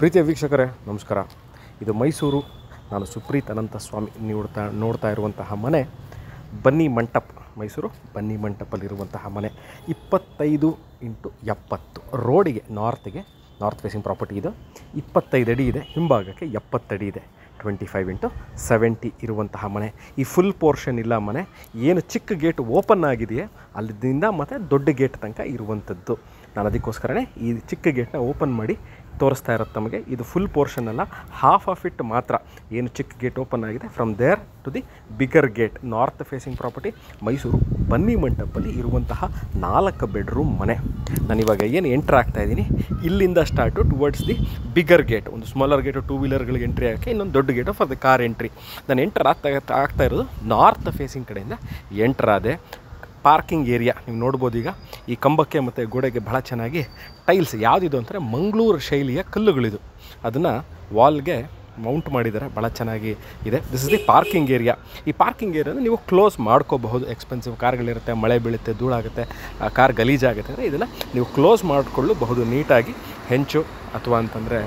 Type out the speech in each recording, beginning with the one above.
ಪ್ರೀತಿಯ ವೀಕ್ಷಕರೇ ನಮಸ್ಕಾರ. ಇದು ಮೈಸೂರು. ನಾನು ಸುಪ್ರೀತ್ ಅನಂತಸ್ವಾಮಿ. ನೀವು ನೋಡ್ತಾ ಇರುವಂತಹ ಮನೆ ಬನ್ನಿ ಮಂಟಪ, ಮೈಸೂರು ಬನ್ನಿ ಮಂಟಪಲ್ಲಿರುವಂತಹ ಮನೆ 25x70 ರೋಡಿಗೆ ನಾರ್ತ್ ಫೇಸಿಂಗ್ ಪ್ರಾಪರ್ಟಿ ಇದು. 25 ಅಡಿ ಇದೆ, ಹಿಂಭಾಗಕ್ಕೆ 70 ಅಡಿ ಇದೆ. 25x70 ಇರುವಂತಹ ಮನೆ. ಈ ಫುಲ್ ಪೋರ್ಷನ್ ಇಲ್ಲ ಮನೆ, ಏನು ಚಿಕ್ಕ ಗೇಟ್ ಓಪನ್ ಆಗಿದೆಯೇ ಅಲ್ಲಿಂದ ಮತ್ತು ದೊಡ್ಡ ಗೇಟ್ ತನಕ ಇರುವಂಥದ್ದು. ನಾನು ಅದಕ್ಕೋಸ್ಕರನೇ ಈ ಚಿಕ್ಕ ಗೇಟ್ನ ಓಪನ್ ಮಾಡಿ ತೋರಿಸ್ತಾ ಇರೋದು ತಮಗೆ. ಇದು ಫುಲ್ ಪೋರ್ಷನ್ ಅಲ್ಲ, ಹಾಫ್ ಆಫ್ ಇಟ್ ಮಾತ್ರ. ಏನು ಚಿಕ್ಕ ಗೇಟ್ ಓಪನ್ ಆಗಿದೆ, from there to the bigger gate. North facing property, Mysuru ಬನ್ನಿ ಮಂಟಪಲ್ಲಿ ಇರುವಂತಹ 4 ಬೆಡ್ರೂಮ್ ಮನೆ. ನಾನಿವಾಗ ಏನು ಎಂಟ್ರ್ ಆಗ್ತಾ ಇದ್ದೀನಿ, ಇಲ್ಲಿಂದ start towards the bigger gate. ಒಂದು ಸ್ಮಾಲರ್ ಗೇಟು 2 ವೀಲರ್ಗಳಿಗೆ ಎಂಟ್ರಿ ಆಗೋಕ್ಕೆ, ಇನ್ನೊಂದು ದೊಡ್ಡ gate for the car entry. ನಾನು ಎಂಟ್ರ್ ಆಗ್ತಾ ಇರೋದು ನಾರ್ತ್ ಫೇಸಿಂಗ್ ಕಡೆಯಿಂದ ಎಂಟ್ರ್ ಆದೆ. ಪಾರ್ಕಿಂಗ್ ಏರಿಯಾ ನೀವು ನೋಡ್ಬೋದು. ಈಗ ಈ ಕಂಬಕ್ಕೆ ಮತ್ತು ಗೋಡೆಗೆ ಬಹಳ ಚೆನ್ನಾಗಿ ಟೈಲ್ಸ್ ಯಾವುದಿದು ಅಂದರೆ ಮಂಗಳೂರು ಶೈಲಿಯ ಕಲ್ಲುಗಳಿದು, ಅದನ್ನು ವಾಲ್ಗೆ ಮೌಂಟ್ ಮಾಡಿದ್ದಾರೆ, ಭಾಳ ಚೆನ್ನಾಗಿ ಇದೆ. This is the parking area. ಈ ಪಾರ್ಕಿಂಗ್ ಏರಿಯಾನ ನೀವು ಕ್ಲೋಸ್ ಮಾಡ್ಕೋಬಹುದು. ಎಕ್ಸ್ಪೆನ್ಸಿವ್ ಕಾರ್ಗಳಿರುತ್ತೆ, ಮಳೆ ಬೀಳುತ್ತೆ, ಧೂಳಾಗುತ್ತೆ, ಕಾರ್ ಗಲೀಜಾಗುತ್ತೆ ಅಂದರೆ ಇದನ್ನು ನೀವು ಕ್ಲೋಸ್ ಮಾಡಿಕೊಳ್ಳಬಹುದು ನೀಟಾಗಿ. ಹೆಂಚು ಅಥವಾ ಅಂತಂದರೆ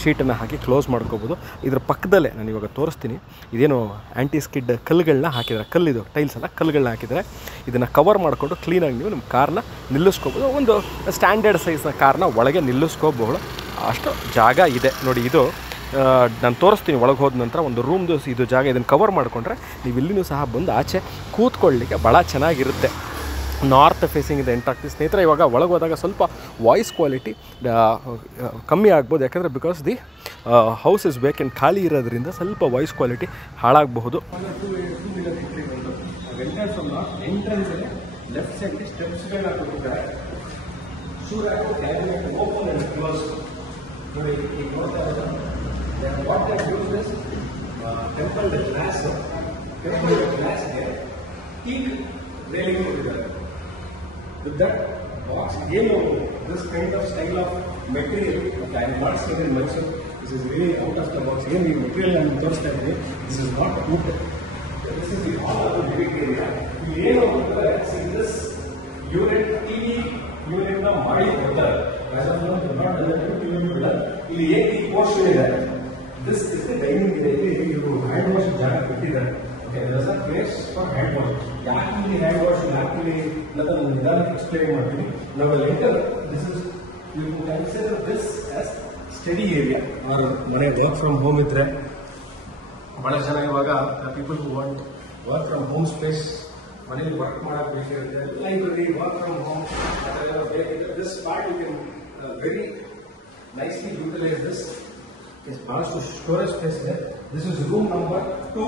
ಶೀಟನ್ನು ಹಾಕಿ ಕ್ಲೋಸ್ ಮಾಡ್ಕೋಬೋದು. ಇದ್ರ ಪಕ್ಕದಲ್ಲೇ ನಾನು ಇವಾಗ ತೋರಿಸ್ತೀನಿ, ಇದೇನು ಆ್ಯಂಟಿ ಸ್ಕಿಡ್ ಕಲ್ಲುಗಳನ್ನ ಹಾಕಿದ್ದಾರೆ. ಕಲ್ಲಿದು ಟೈಲ್ಸ್ ಎಲ್ಲ ಕಲ್ಲುಗಳನ್ನ ಹಾಕಿದ್ದಾರೆ. ಇದನ್ನು ಕವರ್ ಮಾಡಿಕೊಂಡು ಕ್ಲೀನಾಗಿ ನೀವು ನಿಮ್ಮ ಕಾರ್ನ ನಿಲ್ಲಿಸ್ಕೋಬೋದು. ಒಂದು ಸ್ಟ್ಯಾಂಡರ್ಡ್ ಸೈಜ್ನ ಕಾರ್ನ ಒಳಗೆ ನಿಲ್ಲಿಸ್ಕೋಬಹುದು, ಅಷ್ಟು ಜಾಗ ಇದೆ ನೋಡಿ. ಇದು ನಾನು ತೋರಿಸ್ತೀನಿ ಒಳಗೆ ಹೋದ ನಂತರ. ಒಂದು ರೂಮ್ದು ಇದು ಜಾಗ. ಇದನ್ನು ಕವರ್ ಮಾಡಿಕೊಂಡ್ರೆ ನೀವು ಇಲ್ಲಿನೂ ಸಹ ಬಂದು ಆಚೆ ಕೂತ್ಕೊಳ್ಳಲಿಕ್ಕೆ ಭಾಳ ಚೆನ್ನಾಗಿರುತ್ತೆ. ನಾರ್ತ್ ಫೇಸಿಂಗ್ ಇದೆ ಎಂಟ್ರಾಗ್ತೀವಿ ಸ್ನೇಹಿತರೆ. ಇವಾಗ ಒಳಗೆ ಹೋದಾಗ ಸ್ವಲ್ಪ ವಾಯ್ಸ್ ಕ್ವಾಲಿಟಿ ಕಮ್ಮಿ ಆಗ್ಬೋದು, ಯಾಕಂದರೆ because the house is vacant, ಖಾಲಿ ಇರೋದ್ರಿಂದ ಸ್ವಲ್ಪ ವಾಯ್ಸ್ ಕ್ವಾಲಿಟಿ ಹಾಳಾಗಬಹುದು. ಲೆಫ್ಟ್ ಸೈಡ್ಗೆ ಸ್ಟೆಪ್ಸ್ಗಳನ್ನ ಕೊಟ್ಟಿದ್ದಾರೆ. ಓಪನ್ ಅಂಡ್ ಕ್ಲೋಸ್ ನೋಡಿ. ಈಗ ನೋಡ್ತಾ ಇದ್ದಾರೆ what they use this temple ಗ್ಲಾಸ್ಗೆ ಟೀಕ್ ರೇಲಿಂಗ್ ಕೊಟ್ಟಿದ್ದಾರೆ. With that box, this kind of style of material, I am not seen in Mysore. This is really out of the box. Again, the material I am thrusting in. This is not wood. This is the all of the living area. See this unit, TV unit na ಮಾಡಿ ಕೊಡ್ತಾರೆ. As of now, they not done it to you. ಇಲ್ಲಿ ಏನು ಈ portion ಇದೆ. This is the dining area. ಇದು hand wash ಜಾಗ ಕೊಟ್ಟಿದ್ದಾರೆ. Okay, there is a place for hand wash. Actually, hand wash will actually explain ಮಾಡ್ತೀನಿ. Now later, this is you can consider this as study area or ಮನೆ work from home ಇದ್ರೆ ಬಹಳ ಚೆನ್ನಾಗಿ. ಇವಾಗ people who want work from home space, ಮನೆಯಲ್ಲಿ work ಮಾಡಕ್ಕೆ ಬೇಕಾಗಿರುತ್ತೆ, library, work from home, this part you can very nicely utilize this. It's balanced to storage space there. This is room number 2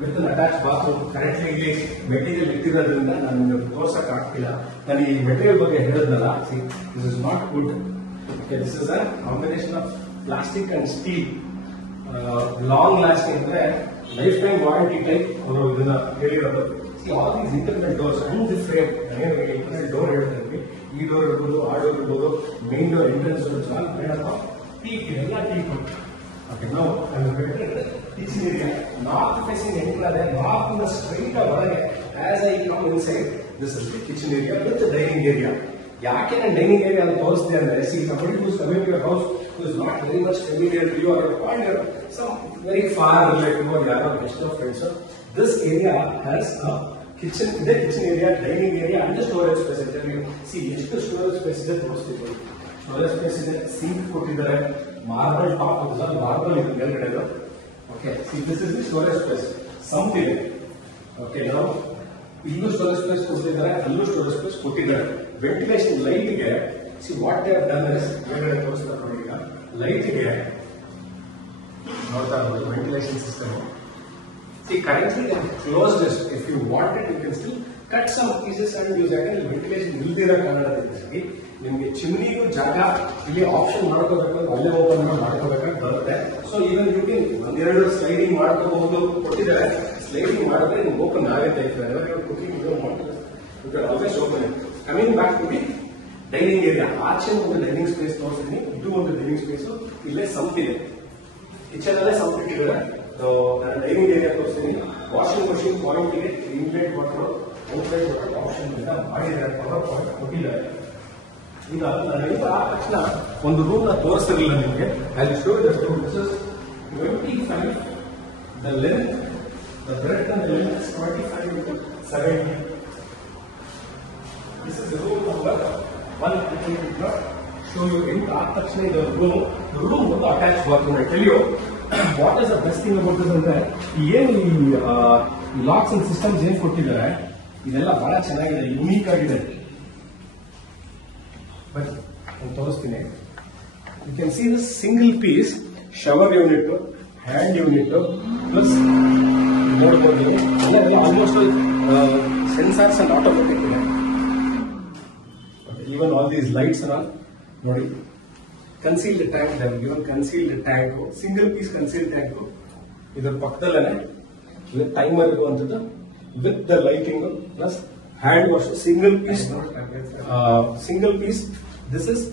with an attached bathroom. Currently ಇಲ್ಲಿ material ಇಟ್ಟಿರೋದ್ರಿಂದ ನಾನು ತೋರ್ಸಕ್ ಆಗ್ತಿಲ್ಲ. ನಾನು ಈ ಮೆಟೀರಿಯಲ್ ಬಗ್ಗೆ ಹೇಳಿದ್ನಲ್ಲ, see this is not wood. Okay, this is a combination of plastic and steel. Long lasting ಅಂದ್ರೆ ಲೈಫ್ ಟೈಮ್ ವಾರಂಟಿ ಟೈಪ್ ಅವರು ಇದನ್ನ ಹೇಳಿರೋದು. See all these internal doors and the frame. Internal door ಹೇಳ್ತಾ ಇದ್ವಿ, ಈ door ಇರ್ಬೋದು, ಆ door ಇರ್ಬೋದು, main door entrance doors all made of teak, ಎಲ್ಲ teak. Okay, now I will get into the kitchen area. North facing enter north in the straight away. As I come inside, this is the kitchen area with the dining area. ಯಾಕೆ ನಾನು dining area ಅಂತ ತೋರಿಸ್ತೀನಿ ಅಂದರೆ, C somebody who is coming to your house who is not very much familiar to you or your some very far relative or ಯಾರೋ guest of friends. So this area has a kitchen, the kitchen area, dining area and the storage space. See ಎಷ್ಟು storage space ಇದೆ ತೋರಿಸ್ತೀನಿ. Storage space ಇದೆ, sink ಕೊಟ್ಟಿದ್ದಾರೆ, marble top, marble ಇದೆ ಮೇಲ್ಗಡೆ. Okay, see this is the storage space. Sump ಇದೆ. Okay, ನಾವು ಇಲ್ಲೂ ಸ್ಟೋರೇಜ್ ಸ್ಪೇಸ್ ಕೊಟ್ಟಿದ್ದಾರೆ, ಅಲ್ಲೂ ಸ್ಟೋರೇಜ್ ಸ್ಪೇಸ್ ಕೊಟ್ಟಿದ್ದಾರೆ. ವೆಂಟಿಲೇಷನ್ ಲೈಟ್ಗೆ see what they have done is ಮೇಲ್ಗಡೆ ತೋರಿಸ್ತಾರೆ ನೋಡಿ. ಈಗ ಲೈಟ್ಗೆ ನೋಡ್ತಾ ಇರ್ಬೋದು ventilation system. See currently close this. If you want it you can still cut some pieces and use. ಯಾಕಂದ್ರೆ ವೆಂಟಿಲೇಷನ್ ಇಲ್ದಿರೋ ಕಾರಣದಿಂದಾಗಿ ನಿಮಗೆ ಚಿಮ್ನಿಗೂ ಜಾಗ ಇಲ್ಲಿ ಆಪ್ಷನ್ ಮಾಡ್ಕೋಬೇಕು, ಅಲ್ಲೇ ಓಪನ್ ಮಾಡ್ಕೋಬೇಕಾಗಿ ಬರುತ್ತೆ. ಸೊ ಈವನ್ ಯು ಕ್ಯಾನ್ ಒಂದೆರಡು ಸ್ಲೈಡಿಂಗ್ ಮಾಡ್ಕೋಬಹುದು, ಕೊಟ್ಟಿದ್ದಾರೆ. ಸ್ಲೈಡಿಂಗ್ ಮಾಡಿದ್ರೆ ನಿಮ್ಗೆ ಓಪನ್ ಆಗುತ್ತೆ. Cooking always open. Coming back to the dining area. ಆಚೆ ಒಂದು ಡೈನಿಂಗ್ ಸ್ಪೇಸ್ ತೋರಿಸ್ತೀನಿ, ಇದು ಒಂದು ಡೈನಿಂಗ್ ಸ್ಪೇಸ್. ಇಲ್ಲೇ ಸಂಪ್ ಇದೆ, ಕಿಚನ್ ಅಲ್ಲೇ ಸಂಪ್ ಇಟ್ಟಿದ್ದಾರೆ. ಡೈನಿಂಗ್ ಏರಿಯಾ ತೋರಿಸ್ತೀನಿ. ವಾಷಿಂಗ್ ಮಷೀನ್ ಪಾಯಿಂಟ್ಗೆ inlet water, outlet water option ಮಾಡಿದ್ದಾರೆ, ಪವರ್ ಪಾಯಿಂಟ್ ಕೊಟ್ಟಿದ್ದಾರೆ. ಈಗ ನಾನು ಆದ ತಕ್ಷಣ ಒಂದು ರೂಮ್ ನ ತೋರಿಸಿರಲಿಲ್ಲ ನಿಮಗೆ. I will show this room. This is 25. The length, the breadth and the length is 25 into 70. This is the room number 1. I did not show you in actually the room. The room with attached bathroom. I tell you, what is the best thing about this ಅಂದ್ರೆ ಏನು ಈ LOX and systems ಏನು ಕೊಟ್ಟಿದ್ದಾರೆ ಇದೆಲ್ಲ ಬಹಳ ಚೆನ್ನಾಗಿದೆ, unique ಆಗಿದೆ. But ನಾನು ತೋರಿಸ್ತೀನಿ. You can see this single piece shower unit, hand unit plus ನೋಡ್ಬೋದು ಎಲ್ಲ ಆಲ್ಮೋಸ್ಟ್ ಸೆನ್ಸಾರ್ಸ್ ಅಂಡ್ ಆಟೋಮೆಟಿಕ್ ಇದೆ. ಈವನ್ ಆಲ್ ದೀಸ್ ಲೈಟ್ಸ್ ಅನ್ನ ನೋಡಿ. ಕನ್ಸೀಲ್ಡ್ ಟ್ಯಾಂಕ್ ಇದೆ, even concealed tank, single piece concealed tank. ಇದರ ಪಕ್ಕದಲ್ಲೇ ಟೈಮರ್ ಇರುವಂತದ್ದು with the lighting plus hand wash. Single piece this is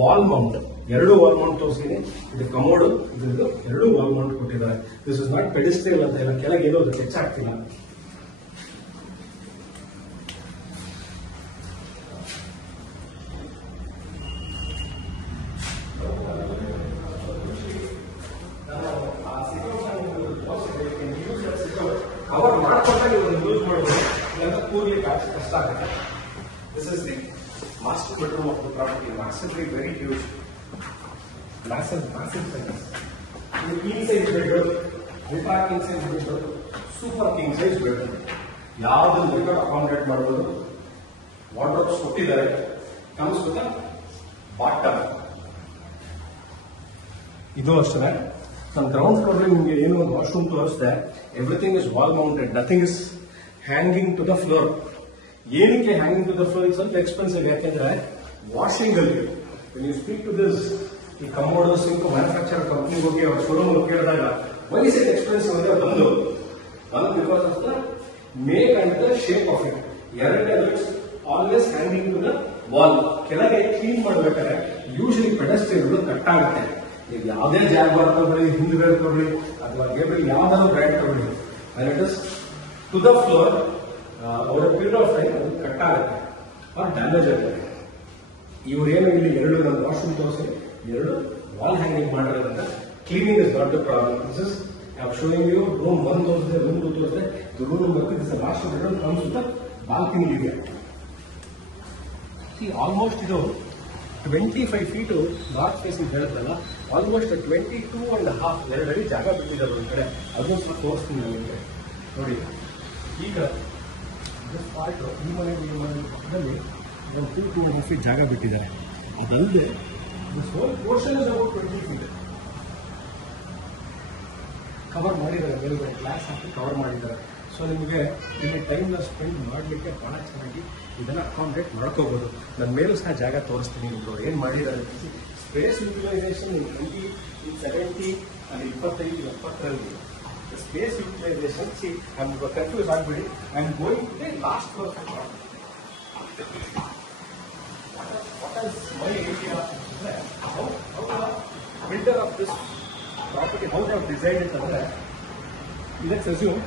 wall mount. 2 wall mount ತೋರಿಸಿದೆ. ಇದು commode, ಇದ್ರದ್ದು 2 ವಾಲ್ ಮೌಂಟ್ ಕೊಟ್ಟಿದ್ದಾರೆ. ದಿಸ್ ಇಸ್ ನಾಟ್ ಪೆಡಿಸ್ಟ್ರಿಯಲ್ ಅಂತ ಇಲ್ಲ, ಕೆಳಗೆ ಏನೋ ಅದು ಟಚ್ ಆಗ್ತಿಲ್ಲ. ಕವರ್ ಮಾಡ್ಕೊಂಡ ನೀವು ಯೂಸ್ ಮಾಡೋದು ಇಲ್ಲ ಕೂರ್ಲಿಕ್ಕೆ ಕಷ್ಟ ಆಗುತ್ತೆ. This is the master bedroom of the property, massively very huge, massive size. The king size bedroom, ultra king size bedroom, super king size bedroom. ಯಾವ್ದನ್ನು ಬೇಕಾದ್ರೂ ಅಕಾಮಡೇಟ್ ಮಾಡಬಹುದು. ವಾರ್ಡ್ರೋಬ್ಸ್ ಕೊಟ್ಟಿದ್ದಾರೆ. Comes with bottom. ಇದು ಅಷ್ಟೇ. ನನ್ನ ಗ್ರೌಂಡ್ ಫ್ಲೋರ್ ನಿಮಗೆ ಏನು ಒಂದು washroom ತೋರಿಸಿದೆ. Everything is wall mounted, nothing is hanging to the floor. ಏನಕ್ಕೆ ಹ್ಯಾಂಗಿಂಗ್ ಟು ದ ಫ್ಲೋರ್ ಇದು ಸ್ವಲ್ಪ ಎಕ್ಸ್ಪೆನ್ಸಿವ್, ಯಾಕೆಂದ್ರೆ ವಾಷಿಂಗ್ ಅಲ್ಲಿ ಯು ಸ್ಪೀಕ್ ಟು ದಿಸ್ ಈ ಕಮೋಡ್ ಸಿಂಕ್ ಮ್ಯಾನುಫ್ಯಾಕ್ಚರ್ ಕಂಪ್ನಿಗೆ ಹೋಗಿ ಅವ್ರ ಶೋರೂಮ್ ಕೇಳಿದಾಗ ವೈ ಇಸ್ ಇಟ್ ಎಕ್ಸ್ಪೆನ್ಸಿವ್ ಅಂದ್ರೆ ಬಂದು because of the make and the shape of it. ಎರಡನೇ always hanging to the wall. ಕೆಳಗೆ ಕ್ಲೀನ್ ಮಾಡ್ಬೇಕಾದ್ರೆ ಯೂಶಲಿ ಪೆಡೆಸ್ಟ್ರಿಯನ್ಗಳು ಕಟ್ ಆಗುತ್ತೆ. ನೀವು ಯಾವುದೇ ಜಾಗ್ವಾರ್ ತಗೊಳ್ಳಿ, ಹಿಂದ್ಗಡೆ ತಗೊಳ್ಳಿ ಅಥವಾ ಗೇಬಲ್ ಯಾವ್ದಾದ್ರು ಬ್ರ್ಯಾಂಡ್ ತಗೊಳ್ಳಿ, and it is to the floor ಅವರ ಪೀರಿಯಡ್ ಆಫ್ ಟೈಮ್ ಅದು ಕಟ್ ಆಗುತ್ತೆ ಆರ್ ಡ್ಯಾಮೇಜ್ ಆಗುತ್ತೆ. ಇವರೇನು ಇಲ್ಲಿ 2 ನನ್ನ ವಾಶ್ರೂಮ್ ತೋರಿಸಿ 2 ವಾಲ್ ಹ್ಯಾಂಗಿಂಗ್ ಮಾಡಿರೋದ್ರಿಂದ cleaning is not the problem. This is I am showing you room 1 ತೋರಿಸಿದೆ, ರೂಮ್ 2 ತೋರಿಸಿದೆ. Room number this last bedroom comes with balcony ಇದೆ. ಆಲ್ಮೋಸ್ಟ್ ಇದು 25 ಫೀಟ್ ನಾರ್ತ್ ಫೇಸಿಂಗ್ ಹೇಳುತ್ತಲ್ಲ, ಆಲ್ಮೋಸ್ಟ್ 22.5 2 ಅಡಿ ಜಾಗ ಬಿಟ್ಟಿದ್ದಾರೆ ಒಂದು ಕಡೆ. ಅದನ್ನು ಸ್ವಲ್ಪ ತೋರಿಸ್ತೀನಿ ನಿಮಗೆ ನೋಡಿ. ಈಗ ಪಾರ್ಟ್ ಈ ಮನೆ ಪಕ್ಕದಲ್ಲಿ ಒಂದು 2.5 ಫೀಟ್ ಜಾಗ ಬಿಟ್ಟಿದ್ದಾರೆ. ಅದಲ್ಲದೆ this whole portion is about 20 feet cover ಮಾಡಿದ್ದಾರೆ. ಮೇಲ್ಗಡೆ ಗ್ಲಾಸ್ ಹಾಕಿ ಕವರ್ ಮಾಡಿದ್ದಾರೆ. ಸೊ ನಿಮಗೆ ಇಲ್ಲಿ ಟೈಮ್ನ ಸ್ಪೆಂಡ್ ಮಾಡಲಿಕ್ಕೆ ಬಹಳ ಚೆನ್ನಾಗಿ ಇದನ್ನು ಅಕಾಮಡೇಟ್ ಮಾಡ್ಕೋಬಹುದು. ನನ್ನ ಮೇಲೂ ಸಹ ಜಾಗ ತೋರಿಸ್ತೀನಿ ನಿಮ್ಗೆ ಅವ್ರು ಏನು ಮಾಡಿದ್ದಾರೆ. ಸ್ಪೇಸ್ ಯುಟಿಲೈಸೇಷನ್ 20, 70 ಅಲ್ಲಿ 25, 70ರಲ್ಲಿ space utilisation. See I am confuse ಆಗ್ಬಿಡಿ. I am going to the last floor. What is my idea ಅಂದ್ರೆ how builder of this property how they have decide it ಅಂದ್ರೆ, let's assume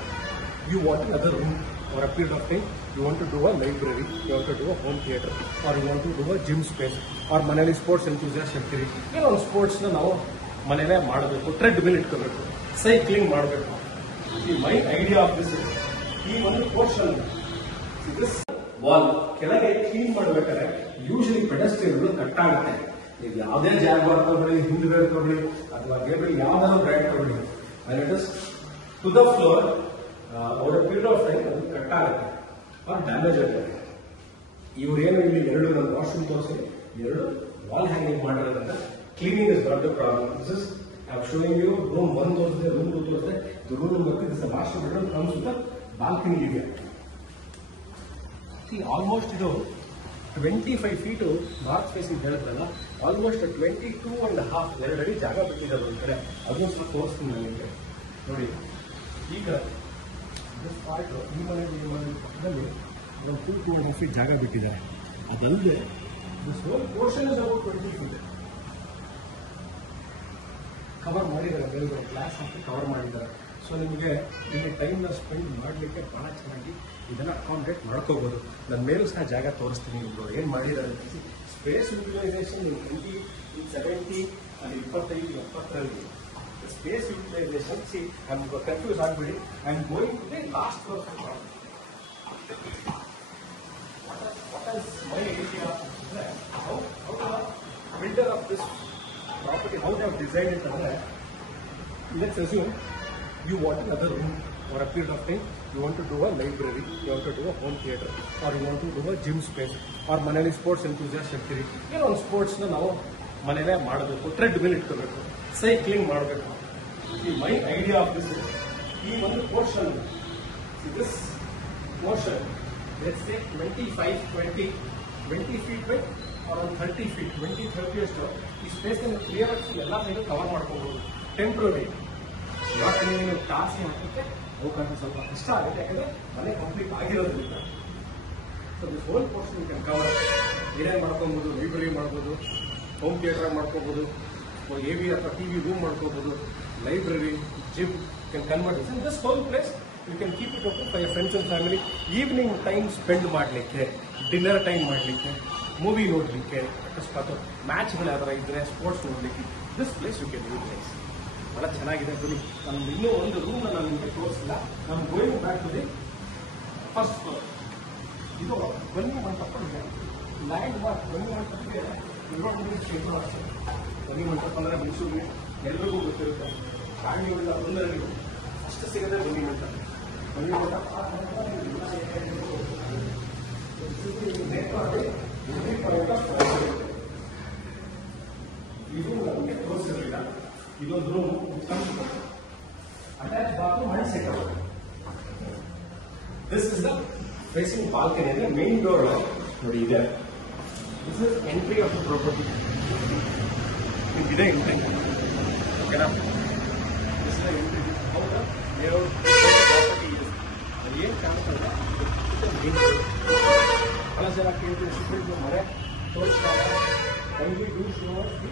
you want another room for a period of time. You want to do a library, you want to do a home theatre, or you want to do a gym space, or ಮನೇಲಿ sports enthusiast ಇರ್ತೀರಿ. ಏನೋ ಒಂದು ಸ್ಪೋರ್ಟ್ಸ್ನ ನಾವು ಮನೇಲೇ ಮಾಡಬೇಕು, trade mill ಇಟ್ಕೋಬೇಕು, cycling ಮಾಡಬೇಕು. ಈ ಮೈ ಐಡಿಯಾ ಆಫ್ ದಿಸ್ ಈ ಒಂದು ಪೋರ್ಷನ್ ದಿಸ್ ವಾಲ್ ಕೆಳಗೆ ಕ್ಲೀನ್ ಮಾಡಬೇಕಾದ್ರೆ ಯೂಶಲಿ ಪೆಡೆಸ್ಟ್ರಿಯನ್ಗಳು ಕಟ್ ಆಗುತ್ತೆ. ನೀವು ಯಾವುದೇ ಜಾಗ್ವಾರ್ ತಗೊಳ್ಳಿ, ಹಿಂದ್ಗಡೆ ತಗೊಳ್ಳಿ ಅಥವಾ ಗೇಬಲ್ ಯಾವ್ದಾದ್ರು ಬ್ರ್ಯಾಂಡ್ ತಗೊಳ್ಳಿ, and it is to the floor ಅವರ ಪೀರಿಯಡ್ ಆಫ್ ಟೈಮ್ ಅದು ಕಟ್ ಆಗುತ್ತೆ ಆರ್ ಡ್ಯಾಮೇಜ್ ಆಗುತ್ತೆ. ಇವರೇನು ಇಲ್ಲಿ 2 ನನ್ನ ವಾಶ್ರೂಮ್ ತೋರಿಸಿ 2 ವಾಲ್ ಹ್ಯಾಂಗಿಂಗ್ ಮಾಡಿರೋದ್ರಿಂದ cleaning is not the problem. This is I am showing you room 1 ತೋರಿಸಿದೆ, ರೂಮ್ 2 ತೋರಿಸಿದೆ. Room number this last bedroom comes with balcony ಇದೆ. ಆಲ್ಮೋಸ್ಟ್ ಇದು 25 ಫೀಟ್ ನಾರ್ತ್ ಫೇಸಿಂಗ್ ಹೇಳುತ್ತಲ್ಲ, ಆಲ್ಮೋಸ್ಟ್ 22.5 2 ಅಡಿ ಜಾಗ ಬಿಟ್ಟಿದ್ದಾರೆ ಒಂದು ಕಡೆ. ಅದನ್ನು ಸ್ವಲ್ಪ ತೋರಿಸ್ತೀನಿ ನಿಮಗೆ ನೋಡಿ. ಈಗ ಪಾರ್ಟ್ ಈ ಮನೆ ಪಕ್ಕದಲ್ಲಿ ಒಂದು 2.5 ಫೀಟ್ ಜಾಗ ಬಿಟ್ಟಿದ್ದಾರೆ. ಅದಲ್ಲದೆ this whole portion is about 20 feet cover ಮಾಡಿದ್ದಾರೆ. ಮೇಲ್ಗಡೆ ಗ್ಲಾಸ್ ಹಾಕಿ ಕವರ್ ಮಾಡಿದ್ದಾರೆ. ಸೊ ನಿಮಗೆ ಇಲ್ಲಿ ಟೈಮ್ನ ಸ್ಪೆಂಡ್ ಮಾಡಲಿಕ್ಕೆ ಬಹಳ ಚೆನ್ನಾಗಿ ಇದನ್ನು ಅಕಾಮಡೇಟ್ ಮಾಡ್ಕೋಬಹುದು. ನನ್ನ ಮೇಲೂ ಸಹ ಜಾಗ ತೋರಿಸ್ತೀನಿ ನಿಮ್ಗೆ ಅವ್ರು ಏನು ಮಾಡಿದ್ದಾರೆ. space utilization in 70 and 25, the space utilization, see, I'm confused already. I'm going to the last verse of the problem. What is my idea of that? How the builder of this property, how they have designed it, let's assume you want another room for a period of time. You want to do a library, you want to do a home theatre, or you want to do a gym space, or Manali sports enthusiast activity. You know, sports now, Manale Madako, treadmill it, cycling Madako. See, my idea of this is, even the portion, see this portion, let's say 25, 20 feet by around 30 feet, 20, 30 years ago, this space can clear up, cover temporary. Not any task ಸ್ವಲ್ಪ ಕಷ್ಟ ಆಗುತ್ತೆ ಯಾಕಂದ್ರೆ ಮನೆ complete ಆಗಿರೋದ್ರಿಂದ. So this whole portion you can cover. ಏನೇನು ಮಾಡ್ಕೊಬೋದು, library ಮಾಡ್ಬೋದು, home theatre ಮಾಡ್ಕೋಬೋದು, AV ಅಥವಾ TV ರೂಮ್ ಮಾಡ್ಕೋಬೋದು, library, gym can convert in this whole place. You can keep it open for your friends and family. Evening time spend ಮಾಡಲಿಕ್ಕೆ, dinner time ಮಾಡಲಿಕ್ಕೆ, movie ನೋಡಲಿಕ್ಕೆ, ಅಕಸ್ಮಾತ್ ಮ್ಯಾಚ್ಗಳು ಯಾವ್ದಾರ ಇದ್ದರೆ ಸ್ಪೋರ್ಟ್ಸ್ ನೋಡಲಿಕ್ಕೆ, this place you can utilise. ಬಹಳ ಚೆನ್ನಾಗಿದೆ. ಬನ್ನಿ, ನಾನು ಇನ್ನೂ ಒಂದು ರೂಮ್ನ ನಾನು ನಿಮಗೆ ತೋರಿಸಿಲ್ಲ. ನಾನು going back to the first floor. ಇದು ಬನ್ನಿ ಮಂಟಪ ಇದೆ, ಲ್ಯಾಂಡ್ ಮಾರ್ಕ್. ಬನ್ನಿ ಮಂಟಪಕ್ಕೆ ಇರೋದು ಕ್ಷೇತ್ರ ಅಷ್ಟೇ. ಬನ್ನಿ ಮಂಟಪ ಅಂದರೆ ಮೈಸೂರಿಗೆ ಎಲ್ಲರಿಗೂ ಗೊತ್ತಿರುತ್ತೆ. ಕಾಣಿಗಳಿಂದ ಬಂದರಿಗೂ ಅಷ್ಟು ಸಿಗದೆ ಬನ್ನಿ ಮಂಟಪ. ಬನ್ನಿ ಮಂಟಪ ಇದು ನಮಗೆ ತೋರಿಸಿರಲಿಲ್ಲ. ಇದೊಂದು room, attach bathroom and setup. This is the facing balcony. ಅಂದ್ರೆ ಮೇನ್ ಡೋರ್ ನೋಡಿ ಇದೆ. This is entry of the property. ಇದೆ ಎಂಟ್ರಿ, ಓಕೆನಾ? This is entry. ಹೌದಾ? ಪ್ರಾಪರ್ಟಿ ಇದೆ. ಅದು ಏನು ಕಾಣುತ್ತಲ್ಲ, ಬಹಳ ಜನ ಕೇಳ್ತೀವಿ ಮನೆ ತೋರಿಸುವಾಗ only do show us the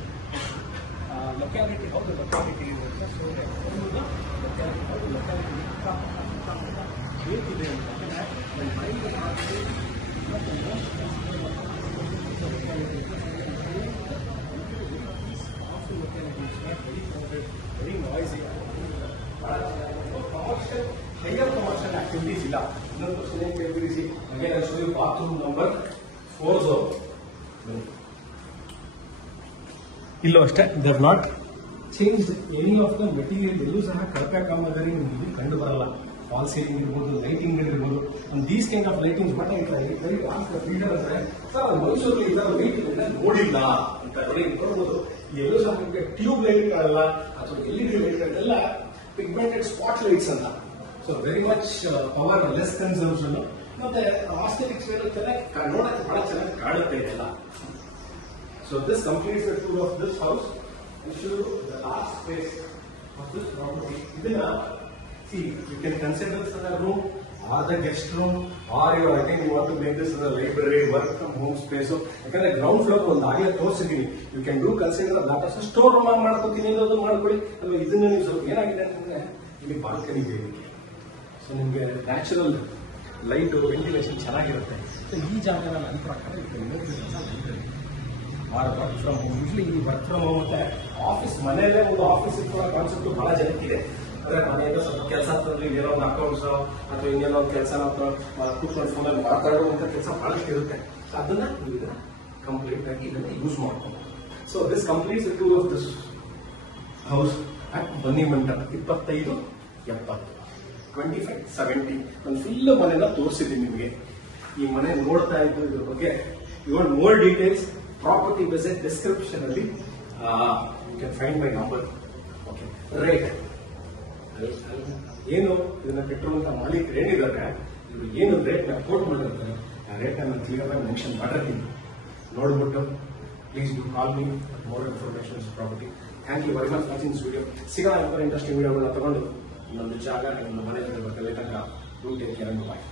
locality, how the locality is. So that locality, how the locality is. ಹೇಗಿದೆ ಅಂತ ವೆರಿ ನಾಯ್ಸಿ. ಹೈಯರ್ ಕಮರ್ಷಿಯಲ್ ಆಕ್ಟಿವಿಟೀಸ್ ಇಲ್ಲ. ಇನ್ನೊಂದು ಕ್ವಶನ್ ಏನು ಕೇಳ್ಬಿಡಿಸಿ. ಹಾಗೆ ಬಾತ್ರೂಮ್ ನಂಬರ್ 4. ಇಲ್ಲೂ ಅಷ್ಟೇ, they have not change any of the material. ಎಲ್ಲೂ ಸಹ ಕಳಪೆ ಕಾಮಗಾರಿ ನಿಮಗೆ ಕಂಡು ಬರಲ್ಲ. ಫಾಲ್ ಸೀಲಿಂಗ್ ಇರ್ಬೋದು, ಲೈಟಿಂಗ್ ಇರ್ಬೋದು, these kind of lighting. But very last builder ಅಂದ್ರೆ ಸರ್ ಮೈಸೂರಲ್ಲಿ ಇದರ ಲೈಟಿಂಗ್ ನೋಡಿಲ್ಲ ಅಂತ ನೋಡ್ಬೋದು. ಎಲ್ಲೂ ಸಹ ನಿಮಗೆ ಟ್ಯೂಬ್ ಲೈಟ್ಗಳಲ್ಲ ಅಥವಾ LED ಲೈಟ್ಗಳೆಲ್ಲ ಪಿಗ್ಮೆಂಟೆಡ್ ಸ್ಪಾಟ್ ಲೈಟ್ಸ್ ಅಂತ. So very much power less conservation. ಮತ್ತೆ ಆಸ್ಥೆಟಿಕ್ಸ್ ಚೆನ್ನಾಗಿ ನೋಡಕ್ಕೆ ಬಹಳ ಚೆನ್ನಾಗಿ ಕಾಣುತ್ತೆ ಇದೆಲ್ಲ. So this completes the tour of this house. I show you the last space of this property. See, you can consider this as a room or the guest room, or I think you want to make this as a library, work from home space. So, because ground floor ಒಂದು ಆಗಲೇ ತೋರಿಸಿದೀನಿ. You can do consider that as a store room ಆಗಿ ಮಾಡ್ಕೋತೀನಿ ಅನ್ನೋದು ಮಾಡ್ಕೊಳ್ಳಿ. ಅಲ್ವಾ? ಇದನ್ನ ನೀವು ಸ್ವಲ್ಪ ಏನಾಗಿದೆ ಅಂತಂದ್ರೆ ಇಲ್ಲಿ ಬಾಲ್ಕನಿ ಇದೆ. ಸೊ ನಿಮಗೆ ನ್ಯಾಚುರಲ್ ಲೈಟ್, ವೆಂಟಿಲೇಷನ್ ಚೆನ್ನಾಗಿರುತ್ತೆ. ಸೊ ಈ ಜಾಗನ ನನ್ನ ಪ್ರಕಾರ ವರ್ಕ್ ಫ್ರಮ್ ಹೋಮ್. ಯೂಶ್ಲಿ ಈ ವರ್ಕ್ ಫ್ರಮ್ ಹೋಮ್ ಮತ್ತೆ ಆಫೀಸ್, ಮನೆಯಲ್ಲೇ ಒಂದು ಆಫೀಸ್ ಇರುವ ಕಾನ್ಸೆಪ್ಟ್ ಬಹಳ ಜನಕ್ಕಿದೆ. ಅಂದ್ರೆ ಮನೆಯಿಂದ ಸ್ವಲ್ಪ ಕೆಲಸ ತಂದ್ರೆ ಏನೋ ಒಂದು ಅಕೌಂಟ್ಸ್ ಅಥವಾ ಇನ್ನೇನೋ ಒಂದು ಕೆಲಸ ಕೂತ್ಕೊಂಡು ಫೋನಲ್ಲಿ ಮಾತಾಡುವಂತ ಕೆಲಸ ಬಹಳಷ್ಟು ಇರುತ್ತೆ. ಸೊ ಅದನ್ನ ನೀವು ಇದನ್ನ ಕಂಪ್ಲೀಟ್ ಆಗಿ ಇದನ್ನ ಯೂಸ್ ಮಾಡ್ಕೊಂಡು. So this completes the tour of this house at ಬನ್ನಿ ಮಂಟಪ. 25, 70, 25, 70 ನಾನು ಫುಲ್ ಮನೆನ ತೋರಿಸಿದ್ದೀನಿ ನಿಮಗೆ. ಈ ಮನೆ ನೋಡ್ತಾ ಇದ್ದು ಇದ್ರ ಬಗ್ಗೆ you want more details, property visit description ಅಲ್ಲಿ you can find my number. Okay, rate ಏನು ಇದನ್ನ ಕಟ್ಟಿರುವಂತಹ ಮಾಲೀಕರು ಏನಿದ್ದಾರೆ, ಇವರು ಏನು ರೇಟ್ ನ ಕೋಟ್ ಮಾಡಿರ್ತಾರೆ, ಆ ರೇಟ್ ಅನ್ನು ಕ್ಲಿಯರ್ ಆಗಿ ಮೆನ್ಷನ್ ಮಾಡಿರ್ತೀನಿ. ನೋಡ್ಬಿಟ್ಟು please do call me more information property. Thank you very much watching this video. ಸಿಗೋಣ ಇಂಟ್ರೆಸ್ಟಿಂಗ್ ವಿಡಿಯೋಗಳನ್ನ ತಗೊಂಡು ಇನ್ನೊಂದು ಜಾಗ, ಇನ್ನೊಂದು ಮನೆ ಬಗ್ಗೆ ಬೇಕಾಗ. Do take care and bye.